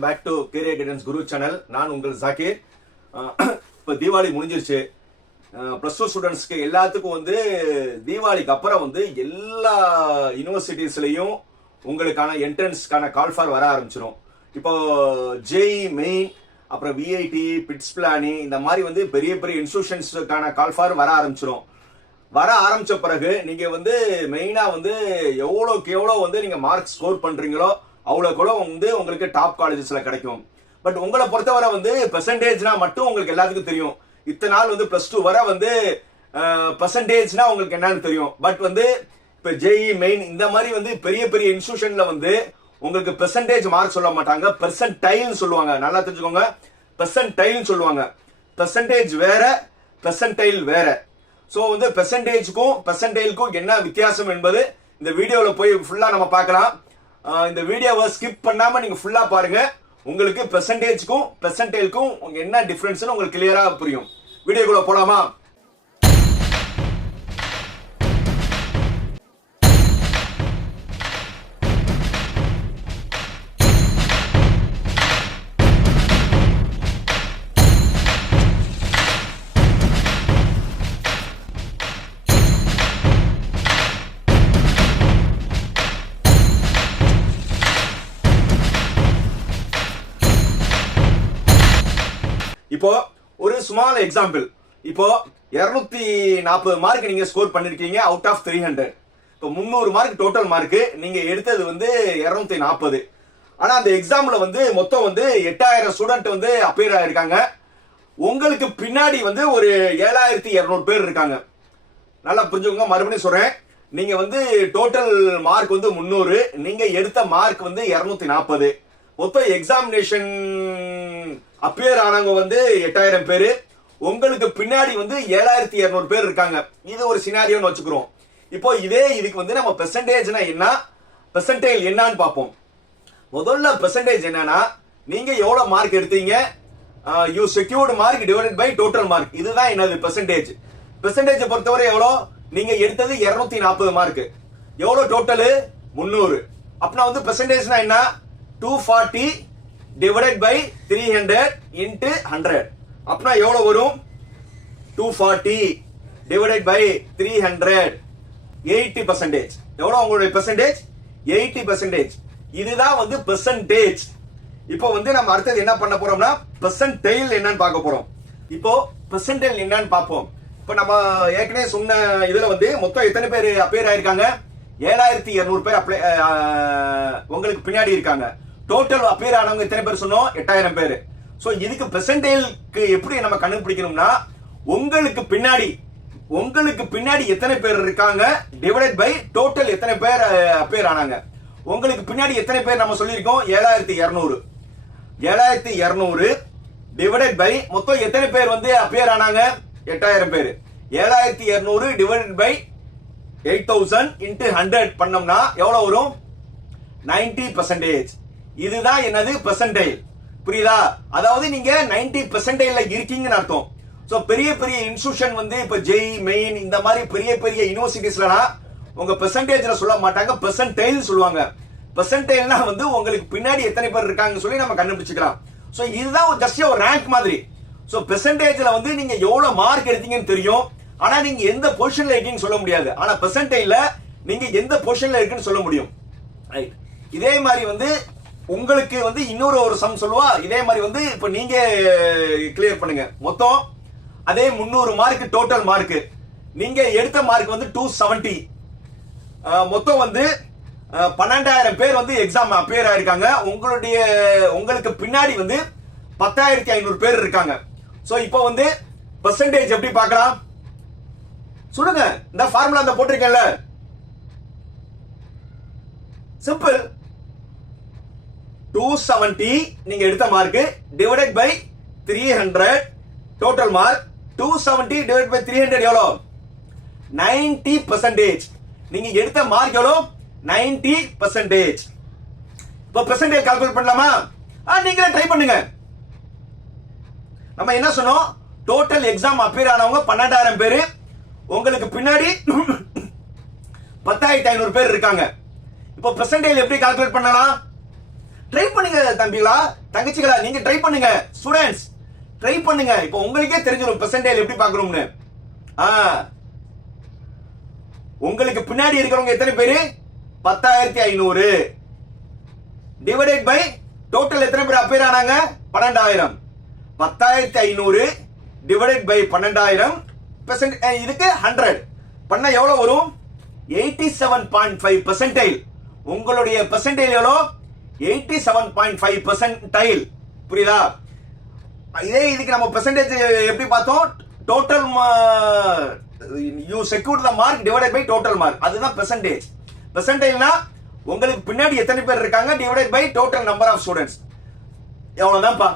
Welcome back to career guidance Guru channel. நான் உங்கள் ஜாகீர். இப்போ தீபாவளி முடிஞ்சிருச்சு. ப்ளஸ் டூ ஸ்டூடெண்ட்ஸ்க்கு எல்லாத்துக்கும் வந்து தீபாவளிக்கு அப்புறம் வந்து எல்லா யூனிவர்சிட்டிஸ்லையும் உங்களுக்கான என்ட்ரன்ஸ்க்கான கால் ஃபார் வர ஆரம்பிச்சிடும். இப்போ ஜேஇ மெயின், அப்புறம் விஐடி, பிட்ஸ் பிளானி, இந்த மாதிரி வந்து பெரிய பெரிய இன்ஸ்டிடியூஷன்ஸுக்கான கால் ஃபார் வர ஆரம்பிச்சிடும். வர ஆரம்பிச்ச பிறகு நீங்க வந்து மெயினா வந்து எவ்வளோக்கு எவ்வளோ வந்து நீங்க மார்க் ஸ்கோர் பண்றீங்களோ அவ்வளோக்கு வந்து உங்களுக்கு டாப் காலேஜஸ்ல கிடைக்கும். பட் உங்களை பொறுத்தவரை வந்து பெர்சன்டேஜ்னா மட்டும் உங்களுக்கு எல்லாத்துக்கும் தெரியும். இத்தனை நாள் வந்து பிளஸ் டூ வர வந்து பெர்சன்டேஜ்னா உங்களுக்கு என்னன்னு தெரியும். பட் வந்து இப்போ ஜேஇ மெயின் இந்த மாதிரி வந்து பெரிய பெரிய இன்ஸ்டிடியூஷன்ல வந்து உங்களுக்கு பெர்சன்டேஜ் மார்க் சொல்ல மாட்டாங்க, பெர்சன்டைல்னு சொல்லுவாங்க. நல்லா தெரிஞ்சுக்கோங்க, பெர்சன்டைல்னு சொல்லுவாங்க. பெர்சன்டேஜ் வேற, பெர்சன்டைல் வேற. ஸோ வந்து பெர்சன்டேஜுக்கும் பெர்சன்டைலுக்கும் என்ன வித்தியாசம் என்பது இந்த வீடியோவில் போய் ஃபுல்லாக நம்ம பார்க்கலாம். இந்த வீடியோவை ஸ்கிப் பண்ணாம நீங்க ஃபுல்லா பாருங்க. உங்களுக்கு பெர்சன்டேஜ்க்கும் பெர்சன்டைலுக்கும் என்ன டிஃபரன்ஸ்னு உங்களுக்கு கிளியரா புரியும். வீடியோக்குள்ள போலாமா? இப்போ ஒரு ஸ்மால் எக்ஸாம்பிள். இப்போ 240 மார்க் நீங்க ஸ்கோர் பண்ணிருக்கீங்க அவுட் ஆஃப் 300. இப்போ 300 மார்க் டோட்டல் மார்க், நீங்க எடுத்தது வந்து 240. ஆனா அந்த எக்ஸாம்ல வந்து மொத்தம் வந்து 8000 ஸ்டூடெண்ட் வந்து அப்பியர் ஆயிருக்காங்க. உங்களுக்கு பின்னாடி வந்து ஒரு 7200 பேர் இருக்காங்க. நல்லா புரிஞ்சுக்கோங்க, மறுபடியும் சொல்றேன். நீங்க வந்து டோட்டல் மார்க் வந்து 300, நீங்க எடுத்த மார்க் வந்து 240. மொத்தம் எக்ஸாமினேஷன் அப்பியர் ஆனவங்க வந்து 8000 பேரு, உங்களுக்கு பின்னாடி வந்து 7200 பேர் இருக்காங்க. இது ஒரு சினாரியோன்னு வச்சுக்கிறோம். இப்போ இதுக்கு வந்து நம்ம பெர்சன்டேஜ்னா என்ன, பெர்சன்டைல் என்னன்னு பார்ப்போம். முதல்ல பெர்சன்டேஜ் என்னன்னா, நீங்க எவ்வளவு மார்க் எடுத்தீங்க, you secured mark divided by total mark. இதுதான் என்னது பெர்சன்டேஜ். பெர்சன்டேஜ் பொறுத்தவரை எவ்வளோ, நீங்க எடுத்தது 240 மார்க், எவ்வளவு டோட்டல் 300. அப்படின்னா வந்து பெர்சன்டேஜ்னா என்ன, 240 divided by 300 into 100. அப்படின்னா எவ்வளவு வரும், 240 divided by 300, 80%. எவ்வளவு உங்களுடைய பெர்சன்டேஜ், 80%. இதுதான் வந்து பெர்சன்டேஜ். இப்போ வந்து நம்ம அடுத்தது என்ன பண்ண போறோம்னா பெர்சன்டைல் என்னன்னு பார்க்க போறோம். இப்போ பெர்சன்டைல் என்னன்னு பார்ப்போம். இப்போ நம்ம ஏற்கனவே சொன்ன இதுல வந்து மொத்தம் எத்தனை பேர் அப்பியர் ஆயிருக்காங்க, 7200 பேர் உங்களுக்கு பின்னாடி இருக்காங்க. டோட்டல் அப்பியர் ஆனவங்க எத்தனை பேர் சொன்னோம், 8000 பேர். சோ இதுக்கு பெர்சன்டைலுக்கு எப்படி நம்ம கண்டுபிடிக்கணும்னா, உங்களுக்கு பின்னாடி எத்தனை பேர் இருக்காங்க டிவைடட் பை டோட்டல் எத்தனை பேர் அப்பியர் ஆனாங்க. உங்களுக்கு பின்னாடி எத்தனை பேர் நம்ம சொல்லியிருக்கோம், 7200. 7200 டிவைடட் பை மொத்தம் எத்தனை பேர் வந்து அப்பியர் ஆனாங்க, 8000 பேர். 7200 டிவைடட் பை 8000 into 100 பண்ணோம்னா எவ்வளவு வரும், 90%. இதுதான் என்னது பெர்சன்டைல். புரியுதா? அதாவது நீங்க 90%ல இருக்கீங்கன்னு அர்த்தம். சோ பெரிய பெரிய இன்ஸ்டிடியூஷன் வந்து இப்ப ஜேஇ மெயின் இந்த மாதிரி பெரிய பெரிய யூனிவர்சிட்டிஸ்லாம் உங்க பெர்சன்டேஜ்ல சொல்ல மாட்டாங்க, பெர்சன்டைல் சொல்லுவாங்க. பெர்சன்டைல்னா வந்து உங்களுக்கு பின்னாடி எத்தனை பேர் இருக்காங்கன்னு சொல்லி நம்ம கண்டுபிடிச்சுக்கலாம். சோ இதுதான் ஜஸ்ட் ஒரு ரேங்க் மாதிரி. சோ பெர்சன்டேஜ்ல வந்து நீங்க எவ்வளவு மார்க் எடுத்தீங்கன்னு தெரியும், ஆனா நீங்க எந்த பொசிஷன்ல இருக்கீங்கன்னு சொல்ல முடியாது. ஆனா பெர்சன்டைல்ல நீங்க எந்த பொசிஷன்ல இருக்குன்னு சொல்ல முடியும். ரைட். இதே மாதிரி வந்து உங்களுக்கு வந்து இன்னொரு சம் சொல்லுவா. இதே மாதிரி வந்து இப்ப நீங்க கிளியர் பண்ணுங்க. மொத்தம் அதே 300 மார்க் டோட்டல் மார்க், நீங்க எடுத்த மார்க் வந்து 270. மொத்தம் வந்து 12000 பேர் வந்து எக்ஸாம் அப்பியர் ஆயிருக்காங்க. உங்களுக்கு பின்னாடி வந்து 10500 பேர் இருக்காங்க. சோ இப்போ வந்து பெர்சன்டேஜ் எப்படி பார்க்கலாம் சொல்லுங்க. இந்த ஃபார்முலா அந்த போட்டிருக்கேன்ல, சிம்பிள். 270 நீங்க எடுத்த mark divided by 300 total mark. 270 divided by 300 எவ்வளோ, 90%. நீங்க எடுத்த மார்க் எவ்வளோ, 90%. இப்போ பெர்சன்டேஜ் கால்குலேட் பண்ணலாமா? நீங்களே ட்ரை பண்ணுங்க. நம்ம என்ன சொன்னோம், டோட்டல் எக்ஸாம் அப்பியர் ஆனவங்க 12000 பேர், உங்களுக்கு பின்னாடி 10500 பேர் இருக்காங்க. இப்போ பெர்சன்டேஜ் எப்படி கால்குலேட் பண்ணலாம், ட்ரை பண்ணுங்க தம்பிகளா தங்கச்சிகளா, நீங்க ட்ரை பண்ணுங்க. ஸ்டூடெண்ட்ஸ் ட்ரை பண்ணுங்க. இப்போ உங்களுக்கே தெரிஞ்சிடும் பெர்சன்டைல் எப்படி பார்க்கணும்னு. உங்களுக்கு பின்னாடி இருக்கிறவங்க எத்தனை பேரு? 10,500 டிவைடட் பை டோட்டல் எத்தனை பேர் அப்பேர் ஆனாங்க? 12,000. 10,500 டிவைடட் பை 12,000 இதுக்கு 100 பண்ணா எவ்வளவு வரும்? 87.5 பெர்சன்டைல். உங்களுடைய பெர்சன்டைல் எவ்வளோ? 87.5 பெர்சன்டைல். புரியுதா? இதே இதுக்கு நம்ம பெர்சன்டேஜ் எப்படி பார்த்தோம்? Total you secured the mark divided by total mark. அதுதான் பெர்சன்டேஜ். பெர்சன்டைல்னா உங்களுக்கு பின்னாடி எத்தனை பேர் இருக்காங்க divided by total number of students. எவ்வளவுதான்ப்பா.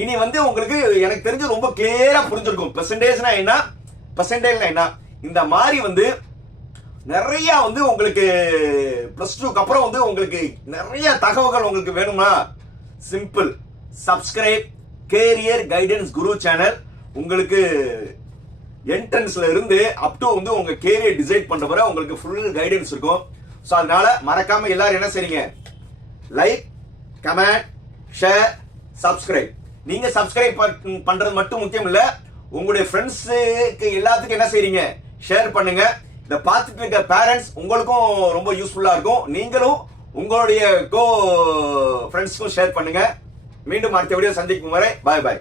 இனி வந்து உங்களுக்கு எனக்கு தெரிஞ்சு ரொம்ப கிளியரா புரிஞ்சிருக்கும் பெர்சன்டேஜ்னா என்ன, பெர்சன்டைல்னா என்ன. இந்த மாதிரி வந்து நிறைய வந்து உங்களுக்கு பிளஸ் டூக்கு அப்புறம் வந்து உங்களுக்கு நிறைய தகவல்கள் உங்களுக்கு வேணுமா? Simple, subscribe carrier guidance Guru channel. உங்களுக்கு என்ட்ரன்ஸ்ல இருந்து அப் டு வந்து உங்க கேரியர் டிசைட் பண்ற வரை உங்களுக்கு ஃபுல் கைடன்ஸ் இருக்கும். சோ அதனால மறக்காம எல்லாரும் என்ன செய்றீங்க? Like, comment, share, subscribe. நீங்க சப்ஸ்கிரைப் பண்றது மட்டும் முக்கியம் இல்ல, உங்களுடைய ஃப்ரெண்ட்ஸுக்கு எல்லாத்துக்கும் என்ன செய்றீங்க? ஷேர் பண்ணுங்க. இத பார்த்துட்டு இருக்க பேரண்ட்ஸ் உங்களுக்கும் ரொம்ப யூஸ்ஃபுல்லா இருக்கும். நீங்களும் உங்களுடைய ஃப்ரெண்ட்ஸ்க்கும் ஷேர் பண்ணுங்க. மீண்டும் அடுத்த வீடியோ சந்திக்கும் வரை பாய் பாய்.